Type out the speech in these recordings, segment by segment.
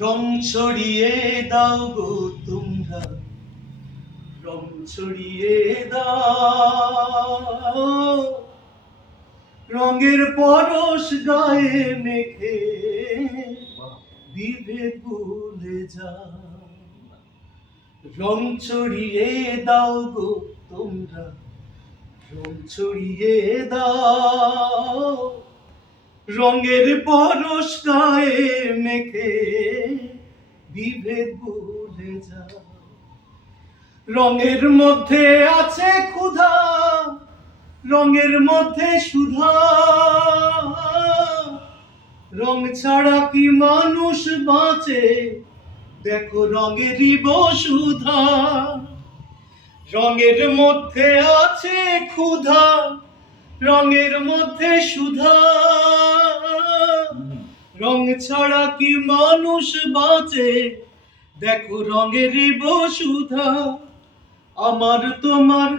রং ছড়িয়ে দাও গো তোমরা, রং ছড়িয়ে দাও, রঙের পরশ গায়ে মেখে বিভেদ ভুলে যাও। রং ছড়িয়ে দাও গো তোমরা, রং ছড়িয়ে দাও, রঙের পরশ গায়ে মেখে বিভেদ ভুলে যাও। রঙের মধ্যে আছে ক্ষুধা, রঙের মধ্যে সুধা, রং ছাড়া কি মানুষ বাঁচে, দেখো রঙেরই বসুধা। রঙের মধ্যে আছে ক্ষুধা, রঙের মধ্যে সুধা, রং ছাড়া কি মানুষ বাঁচে, দেখো রঙেরই বসুধা। আমার তোমার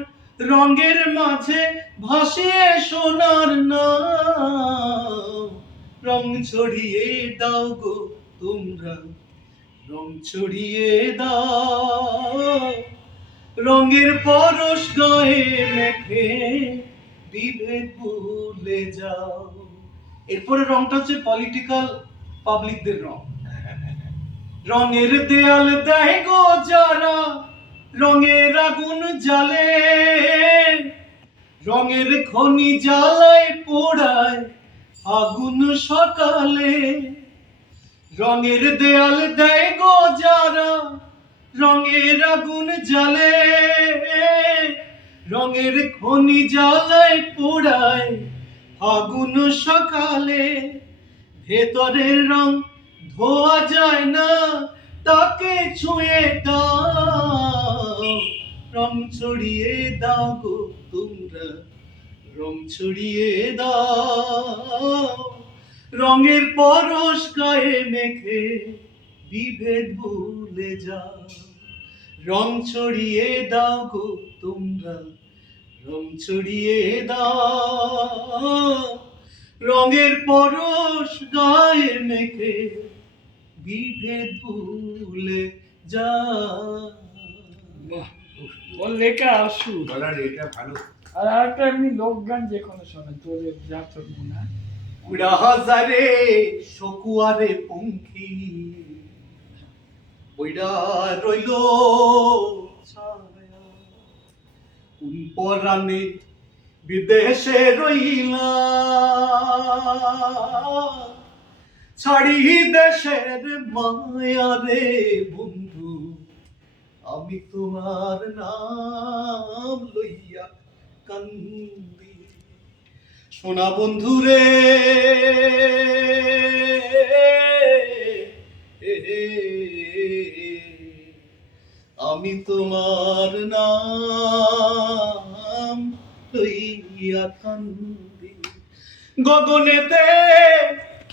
রঙের মাঝে ভাসিয়ে সোনার নাম, রং ছড়িয়ে দাও গো তোমরা, রং ছড়িয়ে দাও, রঙের পরশ গায়ে মেখে বিভেদ ভুলে যাও। এরপরে রংটা হচ্ছে পলিটিক্যাল পাবলিকদের রং। রঙের দেয়াল দেয় গো যারা, রঙের আগুন জ্বালে, রঙের খনি জ্বালায় পোড়ায় আগুন সকালে। রঙের দেয়াল দেয় গো যারা, রঙের আগুন জ্বালে, রঙের খনি জ্বালায় পোড়ায় আগুন সকালে। ভেতরের রং ধোয়া যায় না, তাকে ছুঁয়ে দাও, রং ছড়িয়ে দাও গো তোমরা, রং ছড়িয়ে দাও, রঙের পরশ গায়ে মেখে বিভেদ ভুলে যাও। রং ছড়িয়ে দাও গো তোমরা, রং ছড়িয়ে দাও, রঙের পরশ গায়ে মেখে বিভেদ ভুলে যাও। ওর লেখা আসু গলার এটা ভালো। আর একটা এমনি লোকগান যে কোনো শোনে তোদের যা তোর মনে হয়। উড়া হাজারে শকুয়ারে পঙ্খী, ওইডা রইল ছায়া, কোন পরাণে বিদেশে রইলা, ছাড়ি দেশের মায়া রে বন্ধু, আমি তোমার নাম লইয়া কান্দি। সোনা বন্ধু রে, আমি তোমার নাম লইয়া কান্দি। গগনেতে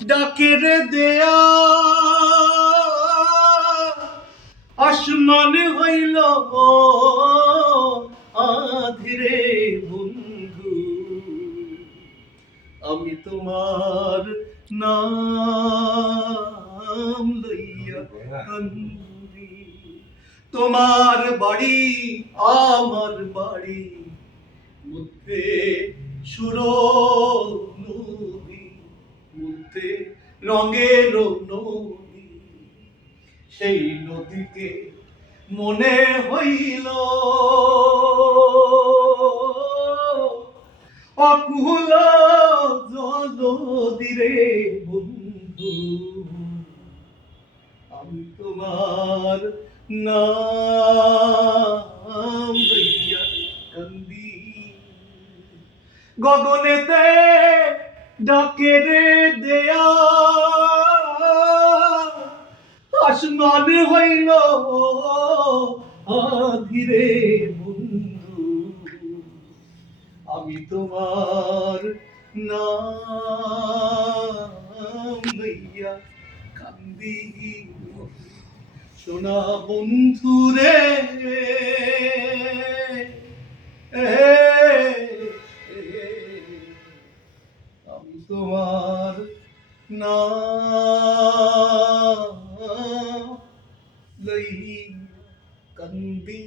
ডাকের দেয়া, আসমান হইল আধিরে বন্ধু, আমি তোমার নাম লইয়া কান্দি। তোমার বাড়ি আমার বাড়ি, মধ্যে সুর নদী, মধ্যে রঙের নদী। সেই নদীকে মনে হইল অকুল জলদিরে বন্ধু, আমি তোমার নাম লইয়া কান্দি। গগনেতে ডাকের দেয়া, আসমান হইল আধিরে বন্ধু, আমি তোমার নাম লইয়া কান্দি। সোনা বন্ধু রে, আমি তোমার নাম লইয়া কান্দি